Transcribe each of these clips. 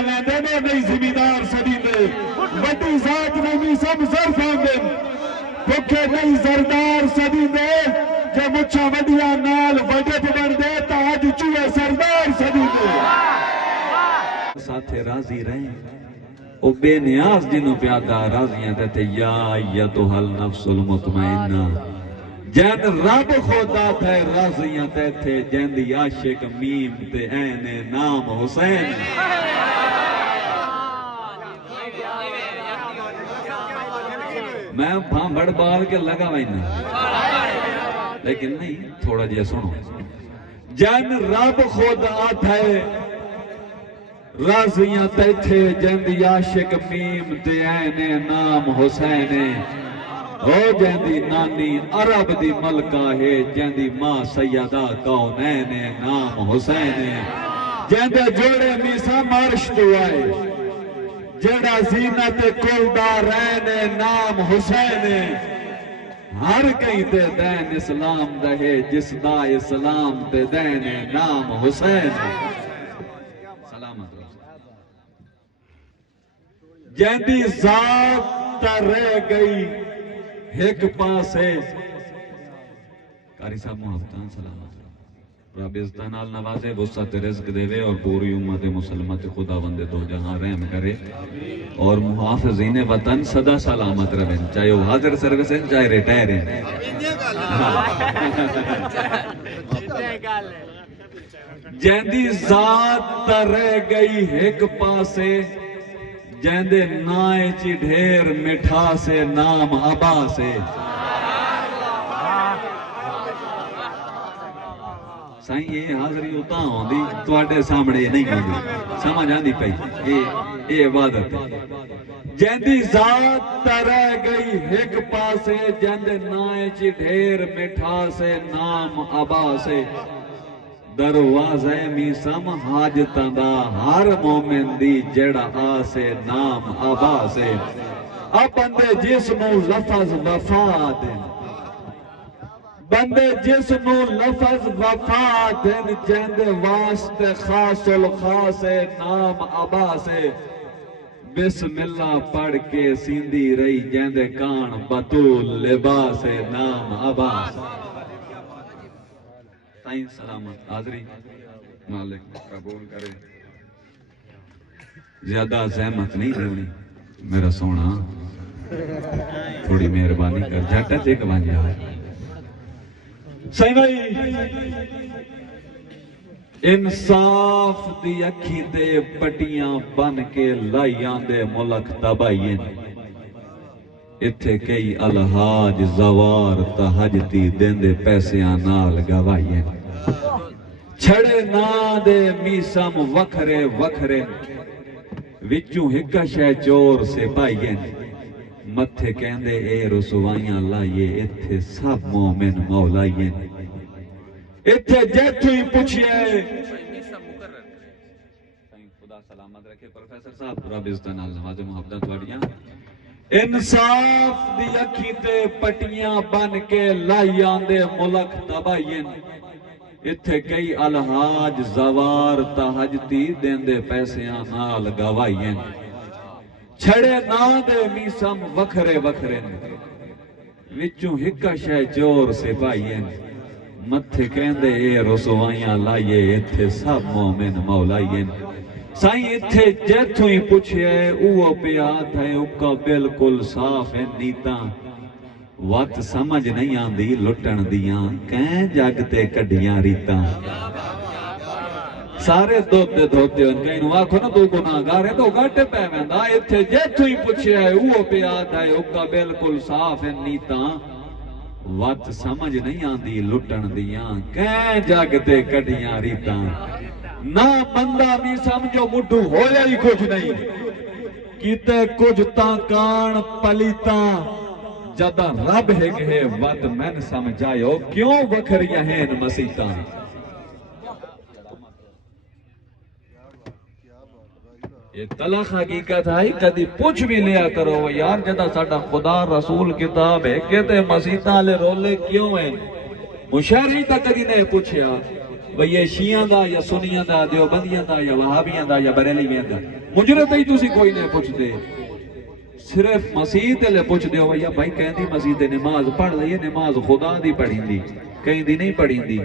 لیندے نے نہیں زمیندار سدی دے وڈی ذات نے بھی سب ظرف آندے بھکھے نہیں زردار سدی دے جے مچھا وڈیاں نال وڈے بن دے تا اج چوہے سردار سدی دے ساتھے راضی رہیں او بے نیاز جنوں پیادا راضیاں تے یا ایتھا النفس المطمئنہ جن رب خدا تھے راضیاں تے جندی عاشق میم تے این نام حسین میں بھامبڑ بال کے لگا وائنا لیکن نہیں تھوڑا جیا سنو جن رب خدا تھے راضیاں تیتھے جندی عاشق میم تے این نام حسین او جندی نانی عرب دی ملکہ ہے جندی ماں سیدہ کونین نام حسین جندے جوڑے میسا مرش تو آئے جڑا زینت کلدارین نام حسین ہر کئی تے دین اسلام دہے جس دا اسلام تے دین نام حسین سلامت جندی ذات تا رہ گئی ایک پاسے قاری صاحب محبتان سلامت رب عزتانال نوازے وسعت رزق دے وے اور پوری امت مسلمت خدا بندے دو جہاں رحم کرے اور محافظین وطن صدا سلامت رہن چاہے وہ حاضر سروس ہیں چاہے ریٹائر ہیں جیندی ذات تا رہ گئی ایک پاسے جیندے نائے چی ڈھیر مٹھا سے نام ابا سے سائیں یہ حاضری ہوتا ہوں دی توڑے سامنے نہیں ہوندی سمجھ آندی پئی یہ عبادت ہے جیندی ذات ترہ گئی ایک پاسے جیندے نائے چی ڈھیر مٹھا سے نام ابا سے دروازے میسم حاجتاں دا ہر مومن دی جڑا آسے نام ابا سے اب بندے جسمو لفظ وفا دن بندے جسمو لفظ وفا دن جیندے واسطے خاص الخاص نام ابا سے بسم اللہ پڑھ کے سیندی رہی جیندے کان بطول لباس نام ابا سے تائیں سلامت حاضری مالک قبول کرے زیادہ زحمت نہیں دونی میرا سونا تھوڑی مہربانی کر جھٹا چیک بن جا صحیح بھائی انصاف دی اکھی دے پٹیاں بن کے لائیاں دے ملک تبائیں اتھے کئی الہاج زوار تحجتی دین دے پیسیاں نال گوائیں چھڑے نا دے میسم وکھرے وکھرے وچوں ہکا شے چور سے پائیں متھے کہندے اے رسوائیاں لائیے اتھے سب مومن مولائیں اتھے جیتو ہی پوچھئے خدا سلامت رکھے پروفیسر صاحب رب عزتان اللہ نواز محبت وڑیاں انصاف دی اکھی تے پٹیاں بن کے لائیاں دے ملک تبائیں اتھے کئی الہاج زوار تحجتی دین دے پیسیاں نال گوائیں چھڑے نا دے میسم وکھرے وکھرے وچوں ہکا شے چور سے پائیں متھے کہندے اے رسوائیاں لائیے اتھے سب مومن مولائیں سائیں اتھے جیتھوں ہی پوچھے اوہ پیاد ہے اکا بالکل صاف ہے نیتاں وقت سمجھ نہیں آندی لٹن دیاں کہیں جاگتے کڑیاں ریتاں سارے دوتے دھوتے ان کہیں نواکھو نا دو گناہ گارے تو گاٹے پہ ویندہ اتھے جیتھوں ہی پوچھے اوہ پیاد ہے اکا بالکل صاف ہے نیتاں وقت سمجھ نہیں آندی لٹن دیاں کہیں جاگتے کڑیاں ریتاں نہ بندہ بھی سمجھو مڈھو ہویا ہی کچھ نہیں کیتے کچھ تاں کان پلیتاں جدہ رب ہے کہ وقت میں نے سمجھائیو کیوں وکھریاں ہیں مسیحتاں یہ تلخ حقیقت ہے کدی پوچھ بھی لیا کرو یار جدہ ساڑھا خدا رسول کتاب ہے کہتے مسیحتاں لے رولے کیوں ہیں مشاہری تا کدی نے پوچھیا بھئی یہ شیعہ دا یا سنیاں دا دیوبندیاں دا یا وہابیاں دا یا بریلیاں دا مجرد ہی تسی کوئی نہیں پوچھ دے صرف مسیح تے لے پوچھ دے ہوئے یا بھائی کہیں دی مسیح تے نماز پڑھ لئے نماز خدا دی پڑھیں دی کہیں دی نہیں پڑھیں دی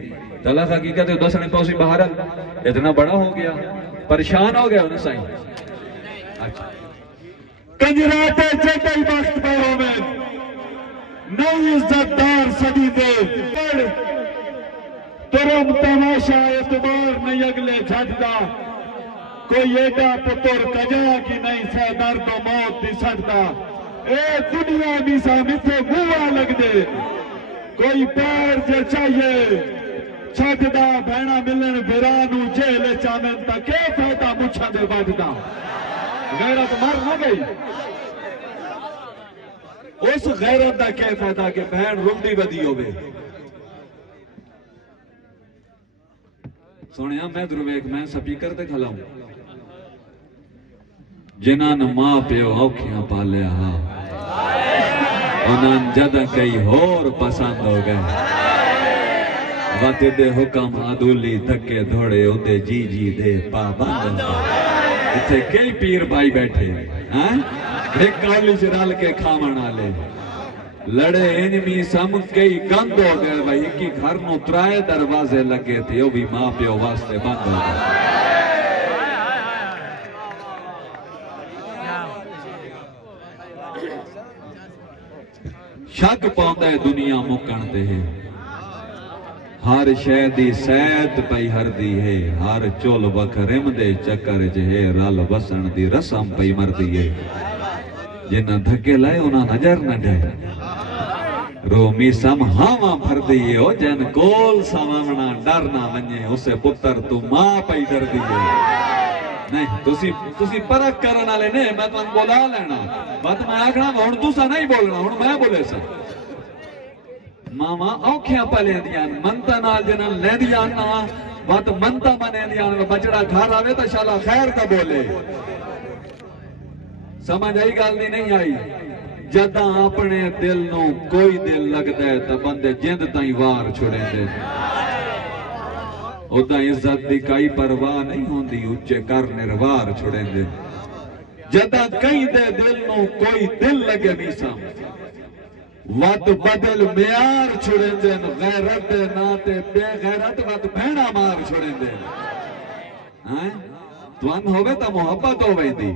تو اللہ حقیقت ہے دسنے پاسی بہرحال اتنا بڑا ہو گیا پریشان ہو گیا انہیں سائیں کنجراتے چٹائی وقت پہ ہوئے نئی عزت دار صدی دے ترم تماشا اعتبار نہیں اگلے جھٹدا کوئی ایڈا پتر کجا کی نہیں سہ درد و موت دی سٹدا اے دنیا بھی سامتے گوا لگ دے کوئی پیر جے چاہیے چھٹدا بھینا ملن بھرانو جیل چامن تا کے فائدہ مچھا دے بڑھدا غیرت مر نہ گئی اس غیرت دا کیا فائدہ کہ بہن رندی بدی ہوئے سونیا میں درویک میں سپیکر تے کھلا ہوں جنان ماں پیو اوکھیاں پالیا ہاں انہاں جدہ کئی ہور پسند ہو گئے واتے دے حکم عدولی دھکے دھوڑے اندے جی جی دے پابند ہو اتھے کئی پیر بھائی بیٹھے ایک کالج رال کے کھامن آلے لڑے انمی سم کئی گند ہو گئے بھائی کی گھر نو ترائے دروازے لگے تھے وہ بھی ماں پیو واسطے بند ہو گئے شک پاؤندہ دنیا مکن دے ہر شہدی سیت پئی ہر دی ہے ہر چول وکرم دے چکر جہے رال وسن دی رسم پئی مر دی ہے جنہ دھکے لائے انہاں نجر نہ ڈھے رومی سم ہاں بھر دیئے ہو جن کول سامنا ڈرنا منجے اسے پتر تو ماں پئی ڈر دیئے نہیں تسی پرک کرنا لے نہیں میں تو ان بولا لینا بات میں آکھنا ہون تو سا نہیں بولنا ہون میں بولے سا ماما اوکھیاں پلے دیان منتا نال جنن لے دیان نا بات منتا منے دیان بچڑا گھر آوے تا شالا خیر تا بولے سمجھ آئی گال نہیں آئی جدہ اپنے دل نو کوئی دل لگ دے تا بندے جند تائیں وار چھوڑے دے اودا عزت دی کئی پرواہ نہیں ہوندی اچھے کر نروار چھوڑے دے جدہ کئی دے دل نو کوئی دل لگے میسا وات بدل میار چھوڑے دے غیرت دے ناتے بے غیرت وات بھینا مار چھوڑے دے توان ہوئے تا محبت ہوئے دی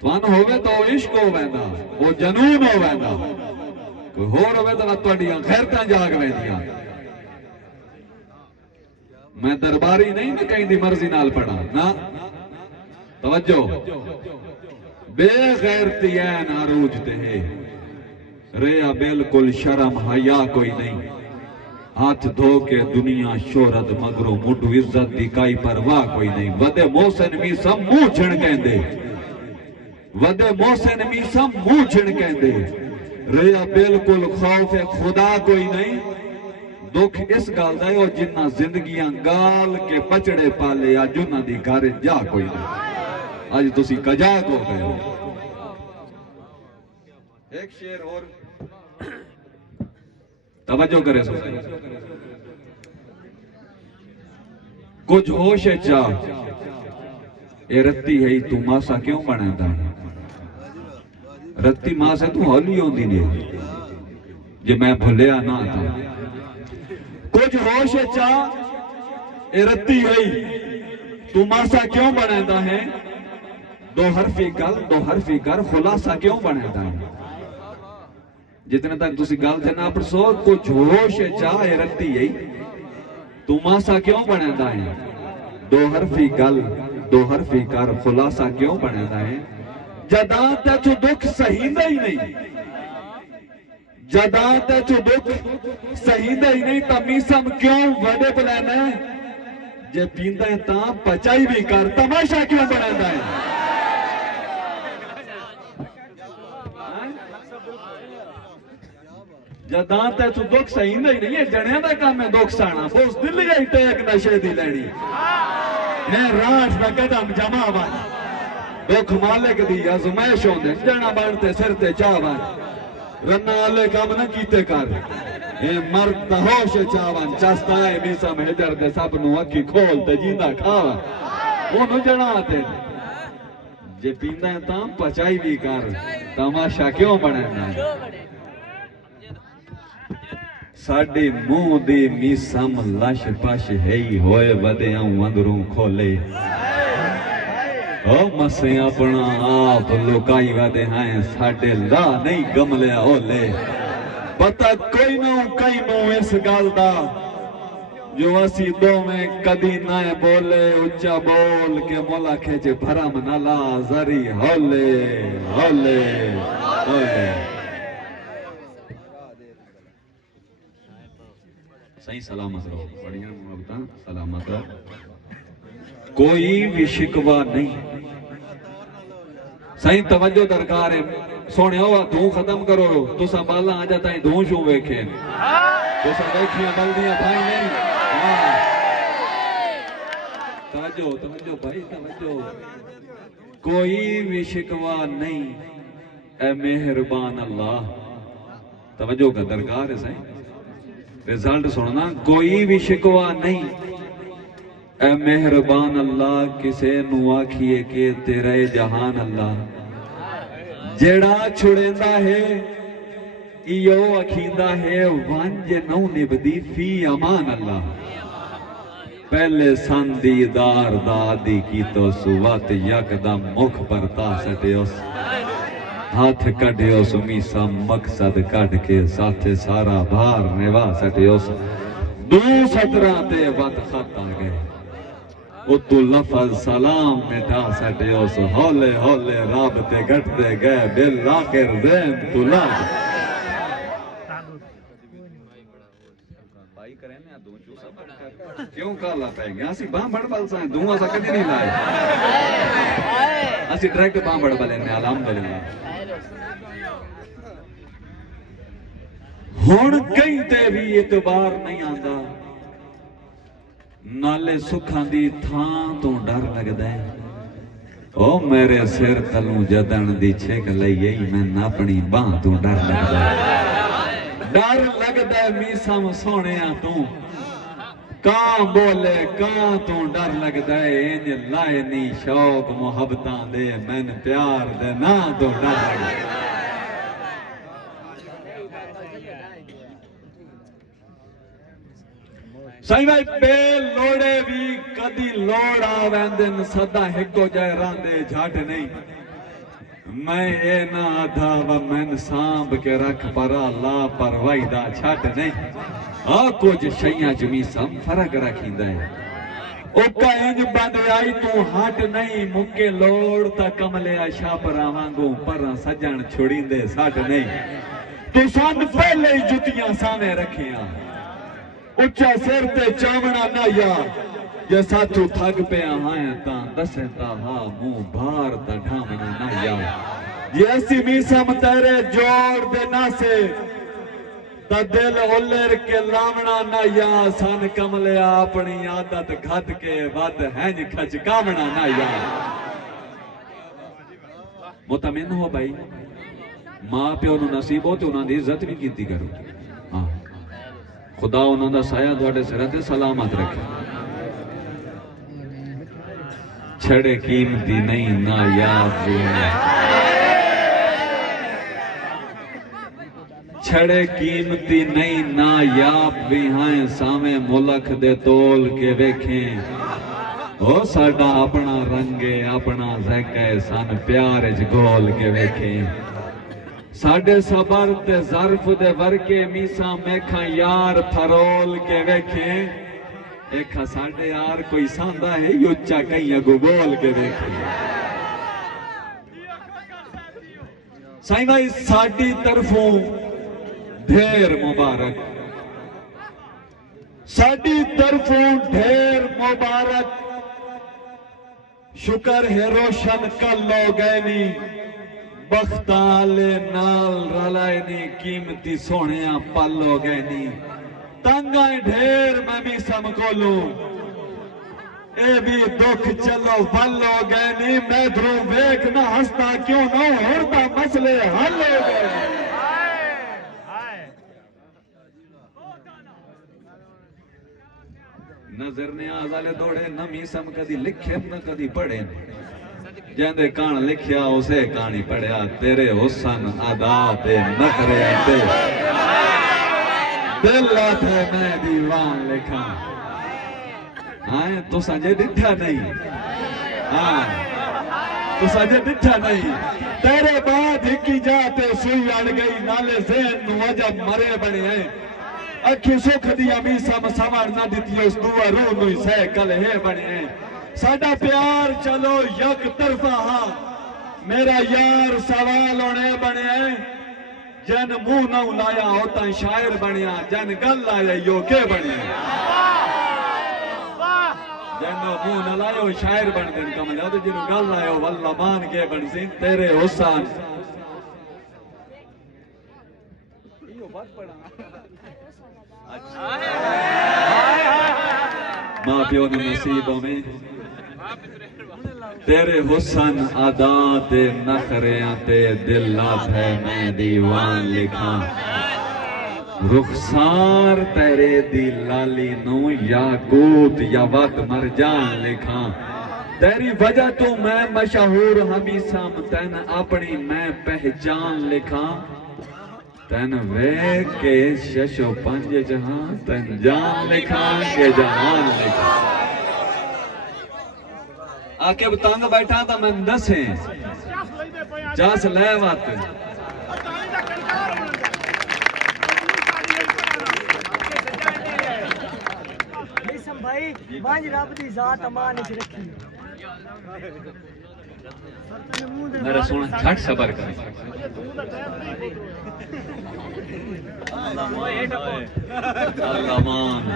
توان ہوئے تو عشق ہوئے دا وہ جنون ہوئے دا کوئی ہو روئے دا توڑیاں غیرتاں جاگ ہوئے دیا میں درباری نہیں نہ کہیں دی مرضی نال پڑھا نا توجہ بے غیرتی این عروج دے ریا بالکل شرم حیا کوئی نہیں ہاتھ دھو کے دنیا شہرت مگرو مڈو عزت دی کائی پرواہ کوئی نہیں ودے محسن می سم منہ جھڑکیں دے ودے محسن می سم منہ جھڑکیں دے ریا بالکل خوف خدا کوئی نہیں دکھ اس گال دائے اور جنہ زندگیاں گال کے پچڑے پالے یا جنہ دی گھر جا کوئی نہیں آج تسی کجاگ ہو گئے ہو ایک شیر اور توجہ کرے سو کچھ ہوش چاہ اے رتی ہے تو ماسا کیوں بنا دا رتی ماں سے تو ہولی ہوں دینے جے میں بھلیا نہ تھا کچھ ہوش چاہ اے رتی ہے تو ماسا کیوں بنا دا ہے دو حرفی کر خلاصہ کیوں بنا دا ہے جتنے تک تسی گال جنا پر سو کچھ ہوش چاہ اے رتی ہے تو ماسا کیوں بنا دا ہے دو حرفی کر خلاصہ کیوں بنا دا ہے جداں تے چو دکھ سہیندہ ہی نہیں جداں تے چو دکھ سہیندہ ہی نہیں تا میسم کیوں وڈے پلینے جے پیندہ ہے تاں پچائی بھی کر تماشا کیوں بنا دا ہے جداں تے چو دکھ سہیندہ ہی نہیں ہے جنیاں دا کام میں دکھ سانا بوس دل جائی تے ایک نشے دی لینی ہے راش میں قدم جمع بان دکھ مالک دی ازمائش ہوندے جنا بانتے سر تے چاہ بان رنہ آلے کام نہ کیتے کر اے مرد ہوش چاون چستا ہے میسم حجر دے سب نو اکھی کھول تے جیندہ کھاوا انہوں جنا تے جے پیندہ ہے تاں پچائی بھی کر تماشا کیوں بڑھنا ہے ساڑی منہ دی میسم لش پش ہے ہوئے ودے آؤں اندروں کھولے او مسیں اپنا آپ لکائی ودے ہیں ساڑے لا نہیں گملے اولے پتہ کوئی نو کئی نو اس گال دا جو اسی دو میں کدی نائے بولے اچھا بول کے مولا کھیچے بھرم نالا زری ہولے ہولے ہولے صحیح سلامت رہو بڑھیا محبتاں سلامت رہو کوئی بھی شکوہ نہیں صحیح توجہ درکار ہے سونے ہوا دھوں ختم کرو تو سنبھالا آ جاتا ہے دھوں شوں بیکھیں تو سب بیکھیاں بلدیاں بھائی نہیں توجہ توجہ بھائی توجہ کوئی بھی شکوہ نہیں اے مہربان اللہ توجہ کا درکار ہے صحیح رزلٹ سننا کوئی بھی شکوہ نہیں اے مہربان اللہ کسے نو آکھیے کہ تیرے جہان اللہ جیڑا چھڑیندہ ہے ایو اکھیندہ ہے وانج نو نبدی فی امان اللہ پہلے سندی دار دادی کی تو سوات یک دم مکھ پر تا سٹے اس ہاتھ کڑھے اس میسا مقصد کڑھ کے ساتھ سارا بھار نوا سٹے اس دو سترہ تے وقت خط آگئے اتو لفظ سلام مٹا سٹے اس ہولے ہولے رابطے گھٹتے گئے بالآخر دین تو لاغ بھائی کریں یا دو چوسا بڑھ کیوں کالا پائیں گے آسی باں بڑھ بل سائیں دوں آسا کدی نہیں لائے آسی ڈریکٹ باں بڑھ بلیں نے الحمدللہ ہون کئی تے بھی اعتبار نہیں آندا نالے سکھان دی تھان تو ڈر لگ دے او میرے سر تلوں جدن دی چھک لئی میں اپنی باں تو ڈر لگ دے میسم سونیاں تو کان بولے کان تو ڈر لگ دے انج لائے نی شوق محبتاں دے میں پیار دے نا تو ڈر لگ دے سائی بھائی بے لوڑے بھی کدی لوڑا ویندن صدا ہکو جائے راندے جھاٹ نہیں میں اے نہ آدھا و میں سامب کے رکھ پرا لا پروائی دا چھاٹ نہیں کچھ شیعہ جمی سم فرق رکھیں دے اوکا انج بند آئی تو ہٹ نہیں مکے لوڑ تا کملے آشا پر آوانگوں پر سجن چھوڑیں دے ساٹ نہیں تو سان پہلے ہی جتیاں سامنے رکھیاں اچھا سر تے چامنا نہ یا جیسا تو تھگ پہ آئیں تا دسے تا ہاں مو بھار تا ڈھامنا نہ یا جیسی میسم تیرے جوڑ دے نہ سے تا دل اولر کے لامنا نہ یا سان کملے اپنی عادت گھت کے ود ہنج کھچ کامنا نہ یا مطمئن ہو بھائی ماں پہ انہوں نصیب ہوتے انہوں نے عزت بھی کیتی کرو خدا انہوں نے سایہ دوڑے سرتے سلامت رکھے چھڑے قیمتی نہیں نایاب بھی چھڑے قیمتی نہیں نایاب بھی ہیں سامے ملک دے تول کے ویکھیں او ساڑا اپنا رنگے اپنا زیکے سان پیارج گول کے ویکھیں ساڑے صبر تے ظرف دے ورکے میسا میکھا یار پھرول کے ویکھیں ایکھا ساڑے یار کوئی ساندہ ہے یوچا کہیں اگو بول کے ویکھیں سائیں بھائی ساڑی طرفوں ڈھیر مبارک ساڑی طرفوں ڈھیر مبارک شکر ہے روشن کل لو گئے نہیں بختالے نال رلائے نہیں قیمتی سونیاں پل ہو گئے نہیں تنگائیں ڈھیر میں بھی سمکولو اے بھی دکھ چلو بل ہو گئے نہیں میں دھروں بیک نہ ہستا کیوں نہ ہوتا مسئلے حل ہو گئے نظر نیاز والے دوڑے نہ میسم کدی لکھے نہ کدی پڑھے جیندے کان لکھیا اسے کہانی پڑھیا تیرے حسن ادا تے نخرے تے دل آتے میں دیوان لکھا تو سانجے ڈٹھا نہیں تو سانجے ڈٹھا نہیں تیرے بعد ہکی جاتے سوئی اڑ گئی نالے ذہن نو عجب مرے بنے ہیں اکھی سکھ دیا میسم سوار نہ دیتی اس دعا روح نوی سیکل ہے بنے ہیں ساڑا پیار چلو یک طرفہ ہاں میرا یار سوال ہونے بنے ہیں جن منہ نہ لایا ہوتا شاعر بنیا جن گل لایا یو کے بنیا جن منہ نہ لایا ہو شاعر بن دن کمل ہے تو جن گل لایا ہو واللہ مان کے بن سین تیرے حسان ماں پیو نے نصیبوں میں تیرے حسن ادا تے نخریاں تے دلات ہے میں دیوان لکھا رخسار تیرے دی لالی نو یاقوت یا وقت مرجان لکھا تیری وجہ تو میں مشہور ہمیسم تین اپنی میں پہچان لکھا تین ویک کے ششو پنج جہاں تین جان لکھا کے جہان لکھا آکے بتانگ بیٹھا تھا میں دسیں جاس لے وات میسم بھائی بانج رب دی ذات امان اچھ رکھی میرا سونا چھٹ صبر کر اللہ مان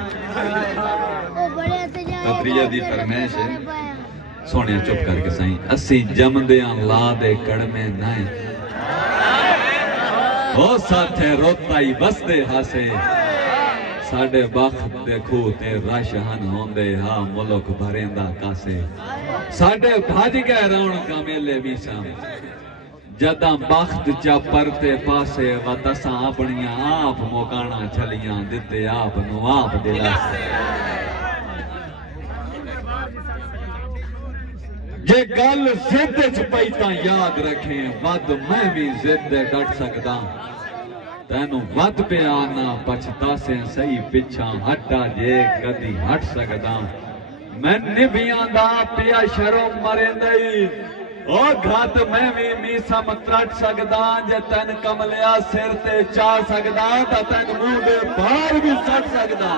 قدریہ دی فرمیش ہے سونے چپ کر کے سائیں اسی جمدیاں لا دے کڑمے نائیں وہ ساتھے روتا ہی بس دے ہاسے ساڑے بخت دے کھوتے راشہن ہوندے ہاں ملک بھریندہ کاسے ساڑے بھاج گئے رون کا میلے میسم جداں بخت چا پرتے پاسے و تساں اپنیاں آپ موکانا چھلیاں دیتے آپ نو آپ دلاسے یہ گل زد چھپائیتا یاد رکھیں ود میں بھی زد ڈٹ سکتا تینو ود پہ آنا پچھتا سے صحیح پچھا ہٹا جے کدی ہٹ سکتا میں نبیاں دا پیا شرم مریں دئی اور گھات میں بھی میسم ترٹ سکتا جے تین کملیا سر تے چاہ سکتا تا تین منہ دے بار بھی سٹ سکتا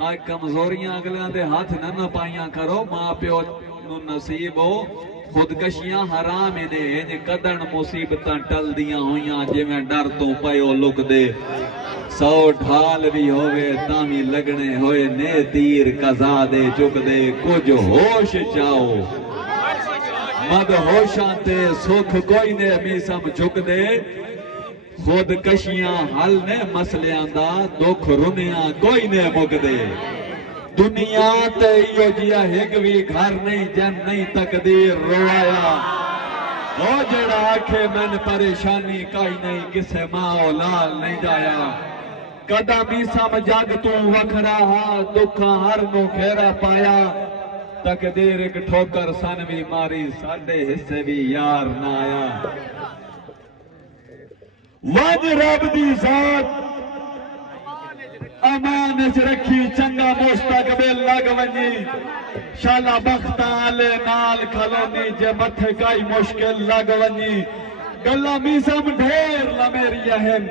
آج کمزوریاں اگلیاں دے ہاتھ نہ پائیاں کرو ماں پیو نو نصیب ہو خودکشیاں حرام دے انج قدن مصیبتاں ٹل دیاں ہویاں جے میں ڈر تو پیو لک دے 100 ڈھال بھی ہوئے تامی لگنے ہوئے نے تیر قضا دے چک دے کچھ ہوش چاہو مد ہوشاں تے سکھ کوئی نے میسم چک دے خودکشیاں حل نے مسلیاں دا دکھ رنیاں کوئی نے مک دے دنیا تے ایو جیا ہگوی گھر نہیں جن نہیں تقدیر روایا او جڑا آکھے من پریشانی کائی نہیں کسے ماں اولاد نہیں جایا کدا میسم جگ تو وکھرا ہا دکھا ہر نو کھیرا پایا تقدیر ایک ٹھوکر سن بھی ماری ساڑے حصے بھی یار نہ آیا وج رب دی ذات امان اچ رکھی چنگا مستقبل لگ ونجی شالا بختہ آلے نال کھلونی جے متھے کائی مشکل لگ ونجی گلہ میسم ڈھیر لمیری اہم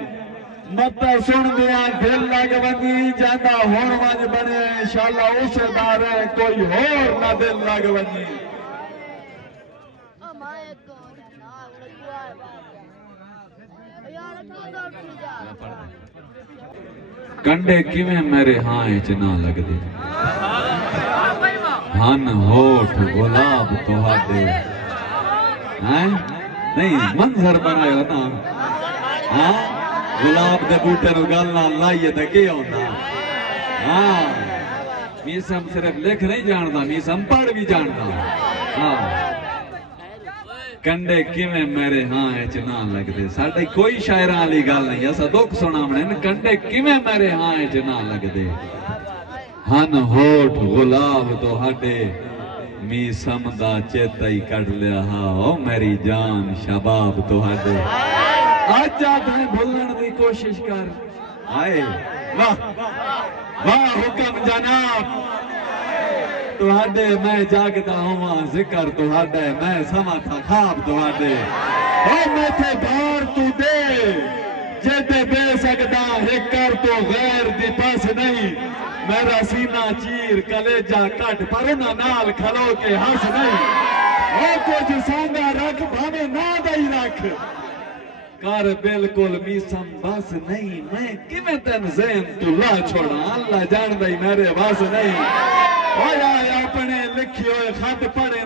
متہ سن دیا دل لگ ونجی جاندہ ہون ونج بنے شالا اسے دارے کوئی ہور نہ دل لگ ونجی کنڈے کیویں میرے ہاں چنا لگ دے ہن ہوٹ گلاب تو ہاتھے نہیں منظر بنایا نا ہاں گلاب دے بوٹے نو گلنا لائیے تے کیا ہوتا ہاں میسم صرف لکھ نہیں جانتا میسم پڑھ بھی جانتا ہاں کنڈے کیویں میرے ہاں چنا لگ دے ساڑھے کوئی شاعران علی گال نہیں ایسا دکھ سنا منیں کنڈے کیویں میرے ہاں چنا لگ دے ہن ہوٹ غلاب تہاڈے میسم دا چیتا ہی کڈ لیا ہا او میری جان شباب تہاڈے اج آدھے بھولن دی کوشش کر آئے واہ واہ حکم جناب تہاڈے میں جاگدا ہواں ذکر تہاڈے میں سما تھا خواب تہاڈے او میں تے بھار تو دے جے بے سکدا ہے کر تو غیر دی پاس نہیں میرا سینہ چیر کلیجہ کٹ پر نہ نال کھلو کے ہنس نہیں او کچھ سانگا رکھ بھاوے نہ دئی رکھ کر بالکل میسم بس نہیں میں کیویں تین ذہن تو لا چھوڑا اللہ جان دئی میرے بس نہیں ہویا اپنے لکھی ہوئے خط پڑھے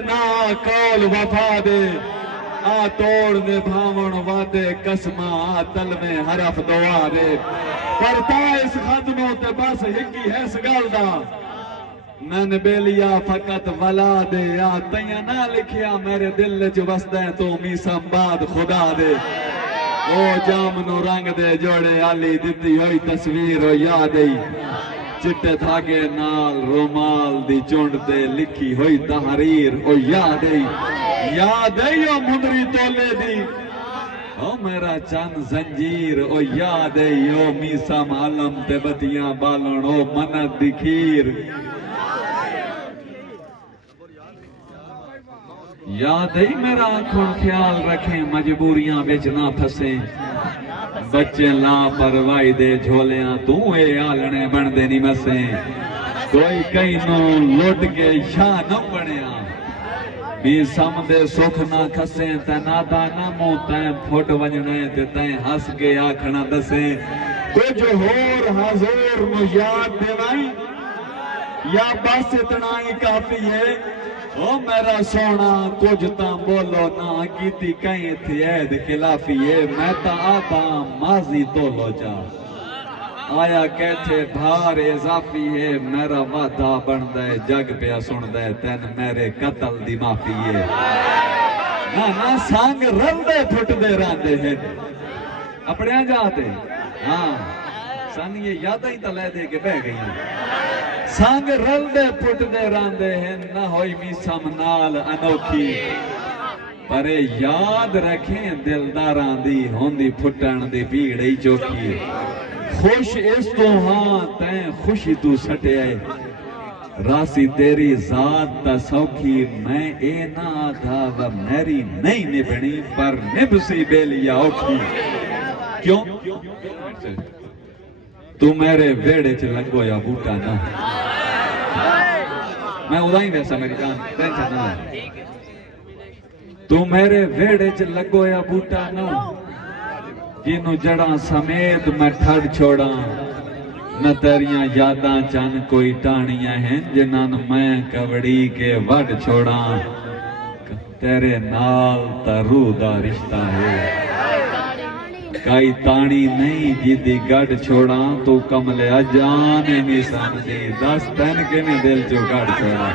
نہ کول وفا دے آ توڑ نے بھاون وعدے قسمہ آ تل میں حرف دعا دے پڑھتا اس خط نو تے بس ہکی ہے سگال دا میں نے بیلیا فقط ولا دے آ تیاں نہ لکھیا میرے دل چ وسدے تو میسم بعد خدا دے او جامنو رنگ دے جوڑے آلی دتی ہوئی تصویر ہو یاد ای چٹے دھاگے نال رومال دی چونڈ دے لکھی ہوئی تحریر او یاد ای او مندری تولے دی او میرا چند زنجیر او یاد ای او میسم علم تے بتیاں بالن او منت دی کھیر یاد ای میرا آنکھوں خیال رکھیں مجبوریاں بچ نہ پھسیں بچے لا پروائی دے جھولیاں تو اے آلنے بن دے نہیں مسیں کوئی کئی نو لوٹ کے شاہ نہ پڑیاں میسم دے سکھ نہ کھسیں تے نادا نہ مو تائیں پھوٹ ونجنے تے تائیں ہس کے آکھنا دسیں کچھ ہور حضور نو یاد دیوائیں یا بس اتنا ہی کافی ہے او میرا سونا کچھ تاں بولو نہ کیتی کہیں تھی عید خلافی ہے میں تا آتا ماضی تو لو جا آیا کہتے بھار اضافی ہے میرا وعدہ بن دے جگ پہ سن دے تین میرے قتل دی معافی ہے نہ سانگ رل دے پھٹ دے راندے ہیں اپنے آ جاتے ہاں سانی یہ یادہ ہی تلے دے کے بہ گئی ہیں سانگ رل دے پھٹ دے راندے ہیں نہ ہوئی میسم نال انوکھی پرے یاد رکھیں دلداراں دی ہوندی پھٹن دی پیڑی چوکی خوش اس تو ہاں تیں خوشی تو سٹے آئے راسی تیری ذات تا سوکھی میں اے نہ آدھا و میری نہیں نبنی پر نبسی بیلیا اوکھی کیوں؟ تو میرے ویڑے چ لگو یا بوٹا نہ میں ادائیں ویسا میری جان ٹینشن نہ تو میرے ویڑے چ لگو یا بوٹا نہ جنوں جڑاں سمیت میں ٹھڑ چھوڑا نہ تیریاں یاداں چن کوئی ٹانیاں ہیں جنان میں کبڑی کے وڈ چھوڑا تیرے نال ترو دا رشتہ ہے کئی تانی نہیں جیدی گڑ چھوڑا تو کملے اجان نہیں سمجھی دس تین کے میں دل جو گڑ چھوڑا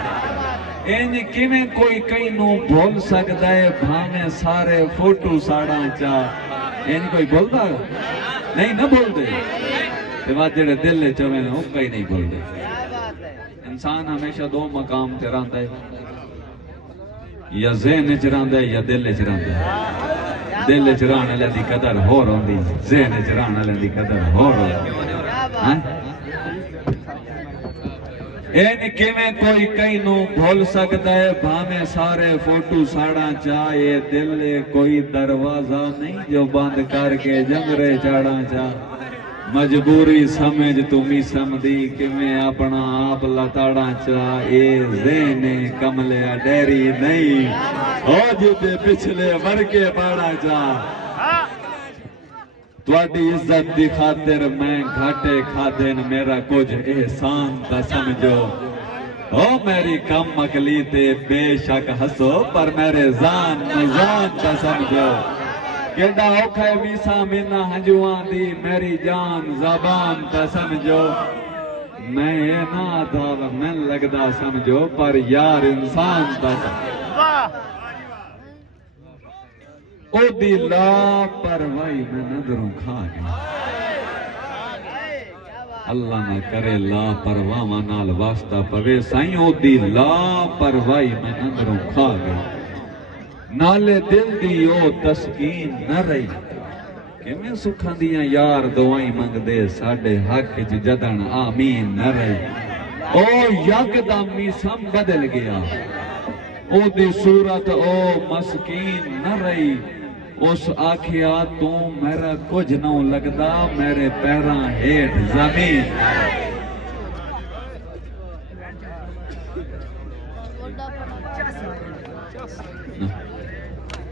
انج کیویں کوئی کئی نو بھول سکتا ہے بھانے سارے فوٹو ساڑا چاہ انج کوئی بھول دا نہیں نہ بھول دے تو بات جڑے دل لے چویں وہ کئی نہیں بھول دے انسان ہمیشہ دو مقام چران دے یا ذہن چران دے یا دل چران دے دل چرانے لے دی قدر ہو رہن دی ذہن چرانے لے دی قدر ہو رہن دی این کیویں کوئی کئی نو بھول سکتا ہے بھامے سارے فوٹو ساڑا چاہے دل کوئی دروازہ نہیں جو بند کر کے جنگرے چاڑا چاہ مجبوری سمجھ تو میسم دی کیویں اپنا آپ لتاڑا چاہ اے ذہن کملے ڈیری نہیں ہو جتے پچھلے ورکے پاڑا چاہ تواڈی عزت دی خاطر میں گھاٹے کھادن میرا کچھ احسان تا سمجھو او میری کم عقلی تے بے شک ہسو پر میرے زان تا سمجھو کیڑا اوکھا ہے میسا مینا ہنجوان دی میری جان زبان تا سمجھو میں نہ تھا میں لگدا سمجھو پر یار انسان تا سمجھو او دی لا پروائی میں نظروں کھا گئی اللہ نہ کرے لا پرواہ نال واسطہ پوے سائیں او دی لا پرواہی میں اندروں کھا گئی نالے دل دی او تسکین نہ رہی کہ میں سکھاں دیاں یار دعائیں منگ دے ساڈے حق وچ جدن آمین نہ رہی او یکدم میسم بدل گیا او دی صورت او مسکین نہ رہی اس آکھیا تو میرا کچھ نہ لگدا میرے پیراں ہیٹھ زمین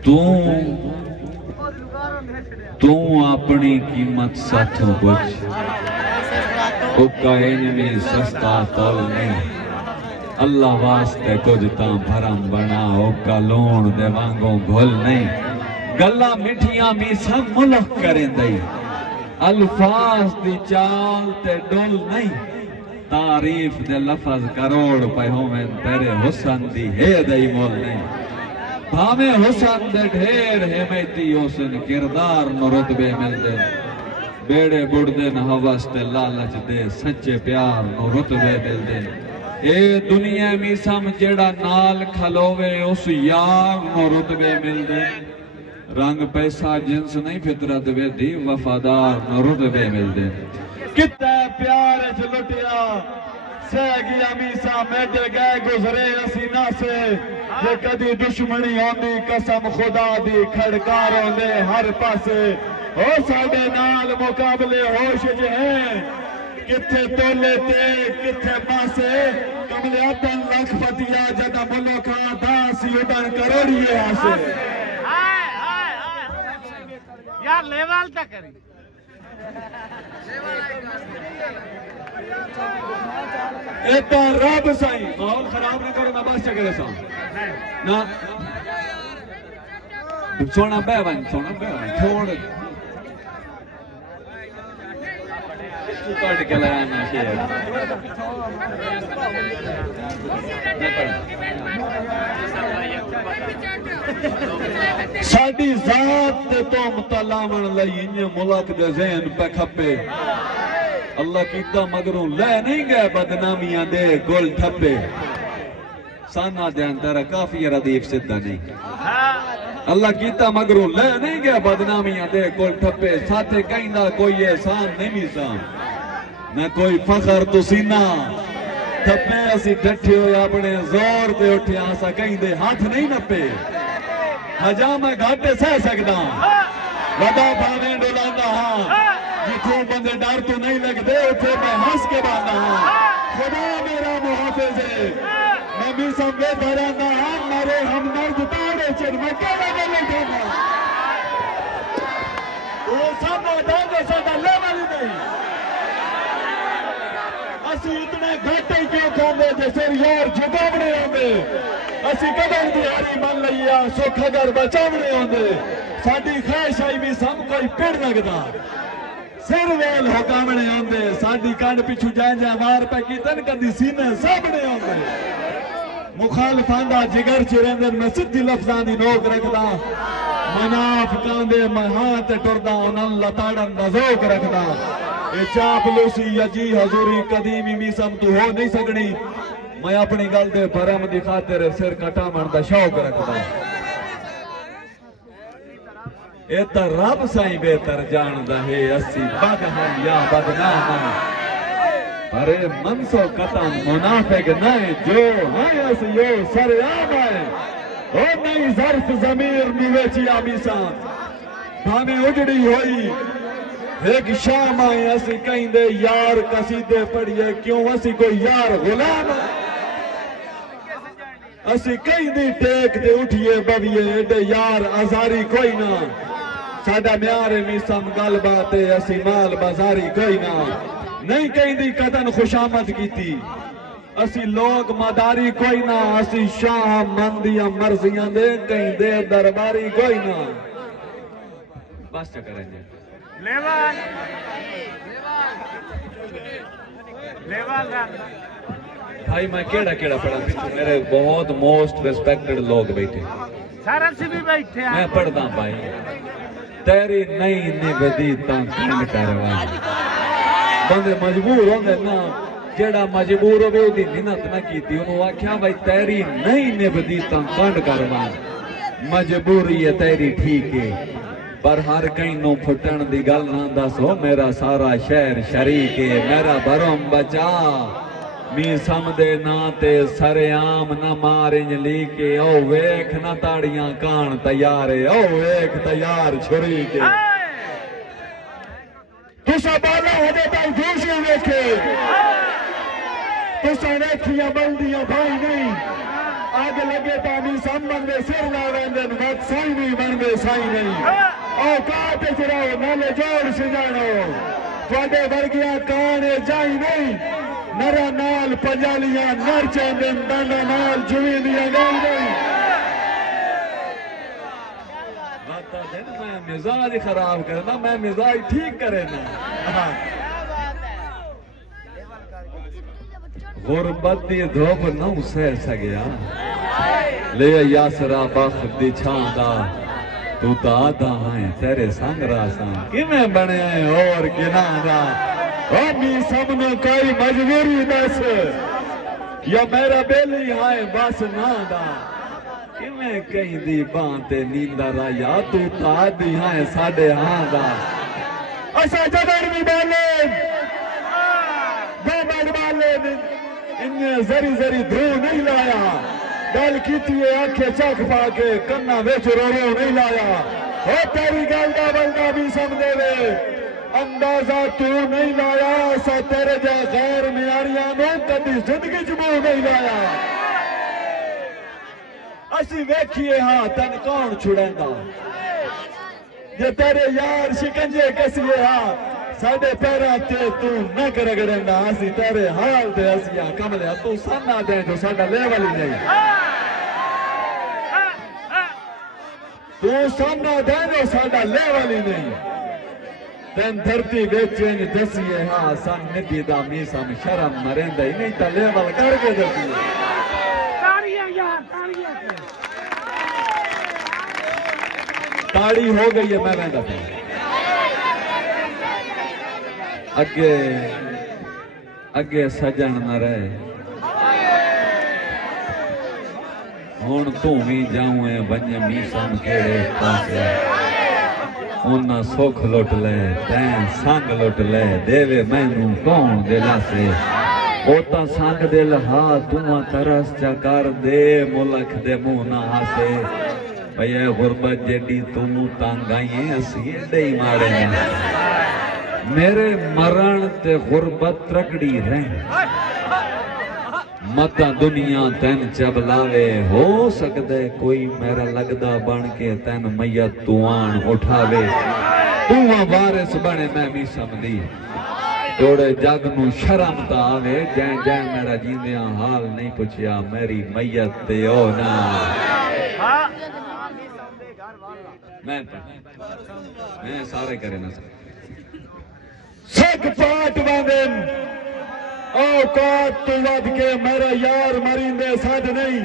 تو اپنی قیمت ساتھوں کچھ اکا انوی سستا تول نہیں اللہ واسطے کچھ تاں بھرم بنا اکا لون دے وانگوں گھل نہیں گلہ مٹھیاں می سب ملک کریں دئی الفاظ دی چال تے ڈول نہیں تعریف دے لفظ کروڑ پہ ہومیں تیرے حسن دی ہے دئی مول نہیں بھامے حسن دے ڈھیر ہے میتی حسن کردار نو رتبے مل دے بیڑے بڑھ دے نہ حوث تے لالچ دے سچے پیار نو رتبے مل دے اے دنیا میں سم جڑا نال کھلوے اس یار نو رتبے مل دے رنگ پیسہ جنس نہیں فطرت وے دی وفادار نو رتبے مل دے کتے پیار اچھ لٹیا سہ گیا میسا میٹے گئے گزرے اسینا سے جے کدی دشمنی ہوندی قسم خدا دی کھڑکار ہوندے ہر پاسے او ساڑے نال مقابلے ہوش جے ہیں کتھے تولے تے کتھے پاسے کملے اتن لکھ فتیا جدہ ملکاں داسی ادن کروڑیے آسے یار لیوال تا کری ایتا رب سائیں ماحول خراب نہ کرو میں بس چکرے ساں نا سونا بے ون چھوڑ تو کٹ کے لیا نا شیر ساڑی ذات تے تو مطلعون لئی انہیں ملک دے ذہن پہ کھپے اللہ کیتا مگروں لے نہیں گئے بدنامیاں دے گل ٹھپے سانا دے اندر کافی ردیف صدہ نہیں اللہ کیتا مگروں لے نہیں گئے بدنامیاں دے گل ٹھپے ساتھے کہیں دا کوئی احسان نہیں میسان نہ کوئی فخر تو سینہ ٹھپے اسی ڈٹھے ہوئے اپنے زور دے اٹھے آسا کہیں دے ہاتھ نہیں نپے حجام میں گھاٹے سہ سکتا ودا بھانے ڈولانا ہاں جتوں بندے ڈر تو نہیں لگ دے اتھے میں ہنس کے بانا ہاں خدا میرا محافظ ہے میں بھی سمجھے دھرانا ہاں میرے ہم مرد تاڑے چر میں کہنا میں لٹھانا وہ سب داندے ساڈا لیول نہیں اسی اتنے گھٹے کیوں کھاندے جیسے یار جھکاونے ہوندے اسی قدم دیاری من لیا سکھ اگر بچاونے ہوندے ساڈی خواہش آئی بھی سب کوئی پڑ لگدا سر ویل حکامنے ہوندے ساڈی کانڈ پیچھو جائیں جائیں وار پہ کیتن کدی سینے سامنے ہوندے مخالفان دا جگر چرندر میں سدھی لفظان دی نوک رکھدا منافقان دے مہاں تے ٹردا انہاں لتاڑن دا ذوق رکھدا اے چاپ لوسی یا جی حضوری قدیمی میسم تو ہو نہیں سکڑی میں اپنی گل دے بھرم دی خاطر سر کٹا من دا شوق رکھدا اے تا رب سائیں بہتر جاندہ ہے اسی بد ہم یا بدنام ہم ارے منسو قطن منافق نائے جو ہیں اس یو سر عام آئے او نئی ظرف ضمیر نیویچی آمیسان بھامے اجڑی ہوئی ایک شام آئے اسی کہیں دے یار قصیدے پڑھئے کیوں اسی کوئی یار غلام اسی کہیں دی ٹیک دے اٹھئے بویے ایڈے یار ازاری کوئی نہ ساڈا میارے میسم گل باتے اسی مال بازاری کوئی نہ نہیں کہیں دی قدن خوشامد کی تھی اسی لوگ مداری کوئی نہ اسی شاہ مندیاں مرضیاں دے کہیں دے درباری کوئی نہ بس چکر ہے لیوال بھائی میں کیڑا پڑھا پیچھو میرے بہت موسٹ ریسپیکٹڈ لوگ بیٹھے سارا سے بھی بیٹھے ہیں میں پڑھتا ہوں بھائی تیری نئی نبدی تاں کھنڈ کروا بندے مجبور ہوندے نا جیڑا مجبور ہوے اودی محنت نہ کیتی انہوں آکھیا بھائی تیری نہیں نبدی تاں کنڈ کروا مجبوری ہے تیری ٹھیک ہے پر ہر کہیں نو پھٹن دی گل نہ دسو میرا سارا شہر شریک ہے میرا بھرم بچا می سمدے نا تے سر عام نہ مارنج لی کے او ویکھ نہ تاڑیاں کان تیار ہے او ویکھ تیار چھری کے تسا بالا ہونے تائی دوسری ویکھے تسا ویکھیاں بلدیاں بھائی نہیں آگ لگے تامی سمبن دے سر نہ ویندن وقت سائی نہیں بندے سائی نہیں اوقات چراؤ نالے جوڑ سجانو تھوڑے برگیاں کانے جائی نہیں نرا نال پنجالیاں نر چیندن ڈانڈا نال جوئی دیا گئی نہیں باتا دن میں مزاج خراب کرنا میں مزاج ٹھیک کرے نا غربت دی دھوپ نہ سہ سگیا لے یاسرا بخت دی چھاندا تو تا آدھا ہیں تیرے سنگ راساں کی میں بنے ہیں اور کناں دا امی سمنا کوئی مجبوری دس یا میرا بیلی ہائے بس نہ دا کہ میں کہیں دی بانتے نیندہ رایا تو تا دی ہائے ساڑے ہاں دا اسا جدر بھی بالے دو بالے انہیں زری زری دھو نہیں لایا گل کیتی ہے آنکھیں چاک پا کے کنہ ویچ رو رو نہیں لایا او تیری گل دا بلدہ بھی سمجھے وے اندازہ تو نہیں لایا ایسا تیرے جا غیر میاریاں نو کدی زندگی جمع نہیں لایا اسی ویکھیے ہاں تن کون چھڑیں دا یہ تیرے یار شکنجے کسیے ہاں ساڑے پیرا تے تو نہ کرگڑیں دا اسی تیرے حال دے اسیاں کملے تو سننا دیں جو ساڑا لیول ہی نہیں تو سننا دیں جو ساڑا لیول ہی نہیں تین دھرتی بیچیں دسیے ہاں سن ندی دا میسم شرم مرین دا ہی نہیں تا لیول کر کے دسیے تاڑیاں یار تاڑیاں تاڑی ہو گئی ہے میں ویندہ تھا اگے سجن نہ رہے ہون تو ہی جاؤں بنج میسم کیڑے پاسے انہاں سوکھ لوٹ لے تین سنگ لوٹ لے دیوے مینوں کون دلا سے اوتا سنگ دل ہاں تمہاں ترس چکر دے ملک دے مونا ہاسے بھئی غربت جیڈی تمہوں تانگائیں اسی دے ہی مارے نا میرے مرن تے غربت رکڑی رہیں متا دنیا تین چبلاوے ہو سکدے کوئی میرا لگدا بن کے تین میت توان اٹھاوے توہاں وارث بنے میں بھی سمدھی توڑے جگ نو شرم تا آوے جائیں جائیں میرا جیندیاں حال نہیں پچھیا میری میت تے او نا میں سارے کرے نا سکھ پاٹ باندن اوقات تو ود کے میرا یار مرین دے ساتھ نہیں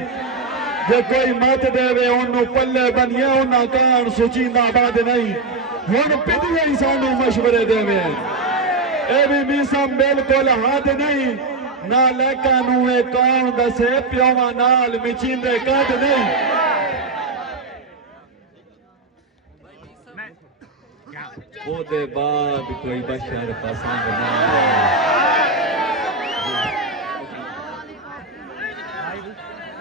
جے کوئی مت دے وے انہوں پلے بنیا انہاں کان سچیندہ باد نہیں ہون پدیے ہی سانو مشورے دے وے اے بھی میسم بالکل ہاتھ نہیں نہ لیکانو اے کون دسے پیوما نال مچیندے کات نہیں وہ دے بعد کوئی بشر پسند نہ آیا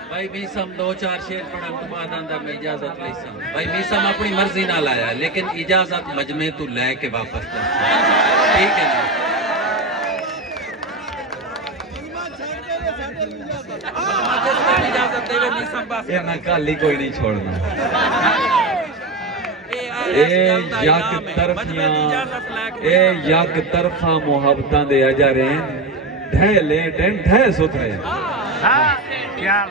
بھائی میسم دو چار شیر پڑھن تو بعد آندہ میں اجازت لیسم بھائی میسم اپنی مرضی نہ لایا لیکن اجازت مجمع تو لے کے واپس دے ٹھیک ہے نا یہ نہ کالی کوئی نہیں چھوڑنا اے یک طرفہ محبتاں دے اجاریں ڈھے لیٹیں ڈھے سترے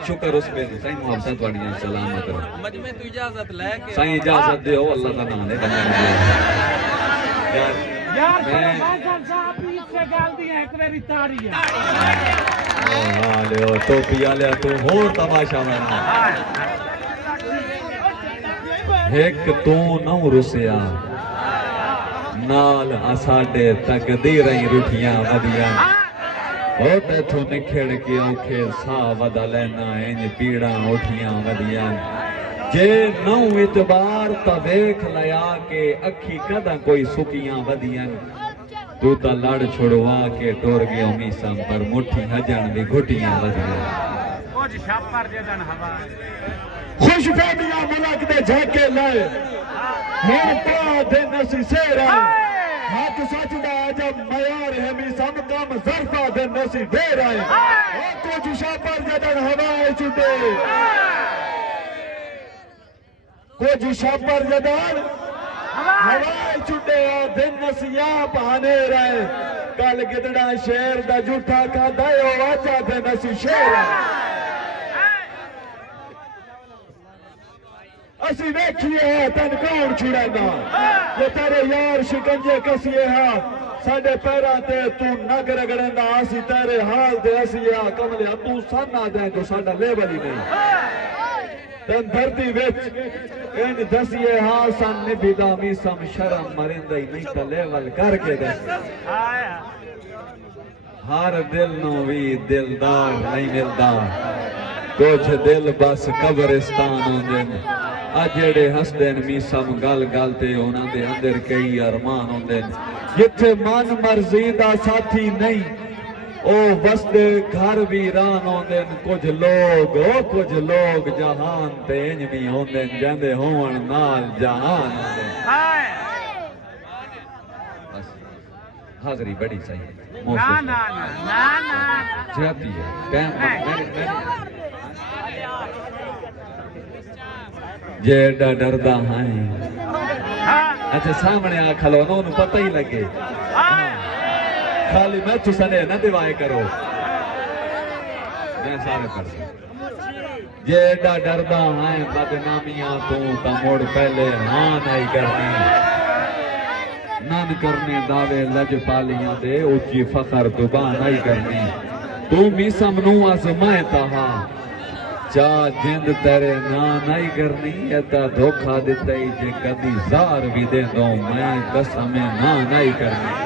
شکر اس پہ سائیں محبتاں توڑیاں سلامت رہو مجمع تو اجازت لے کے سائیں اجازت دے ہو اللہ کا نام دے بندے دے یار فیصل صاحب اس سے گال دیا ایک میری تاڑی لے ہو ٹوپی آلیا تو ہور تماشا منا ایک تو نو رسیا نال اساڈے تقدیراں رٹھیاں ودیاں او تیتھوں نکھڑ کے اوکھے سا ودا لینا انج پیڑاں اٹھیاں ودیاں جے نو اعتبار تا ویکھ لیا کہ اکھی کدا کوئی سکیاں ودیاں تو تا لڑ چھڑوا کے ٹور گیا میسم پر مٹھی ہجن بھی گھٹیاں ودیاں کچھ شاپر جدن ہوا خوش فہمیاں ملک دے جھاکے لائے ہون پا دے نسی سیرا حق سچ دا جب میار ہمی سم کم ظرفہ دے نسی دیر آئے او کچھ شاپر جدن ہوائے چھتے کچھ شاپر جدن ہوائے چھتے دن نسیاں پانے رہے کل گدڑا شیر دا جھوٹا کا دائیو واجہ دے نسی شیر آئے اسی ویکھیے ہے تن کون چھڑائنا یہ تیرے یار شکنجے کسیے ہاں ساڑے پیرا تے تو نگ رگڑنا اسی تیرے حال دے اسیے ہاں کملیا تو سانا دیں تو ساڑا لیبل ہی نہیں تن دھرتی ویچ ان دسیے ہاں سن نبیدہ میسم شرم مرندہ ہی نہیں تا لیبل کر کے دیں ہر دل نو بھی دلدار نہیں ملدا کچھ دل بس قبرستان ہوندن اجڑے ہسدن میسم گل گل تے انہاں دے اندر کئی ارمان ہوندن جتھے من مرضی دا ساتھی نہیں او وسدے گھر ویران ہوندن کچھ لوگ جہان تے انج بھی ہوندن جندے ہون نال جہان ہوندن بس حاضری بڑی صحیح جاتی ہے جیڑا ڈردہ ہیں اچھا سامنے آکھلو انہوں پتہ ہی لگے خالی میں تو سنے نہ دیوائے کرو میں سارے پڑھ سکتا جیڑا ڈردہ ہیں بدنامیاں تا موڑ پہلے ہاں نہیں کرنی نن کرنے دعوے لج پالیاں دے اچھی فخر دبا نہیں کرنی تو میسم نو آزمائے تہا چاہ جند تیرے نا نہیں کرنی ایتا دھوکھا دیتا ہی جے کدی زار بھی دے دو میں قسمیں نا نہیں کرنی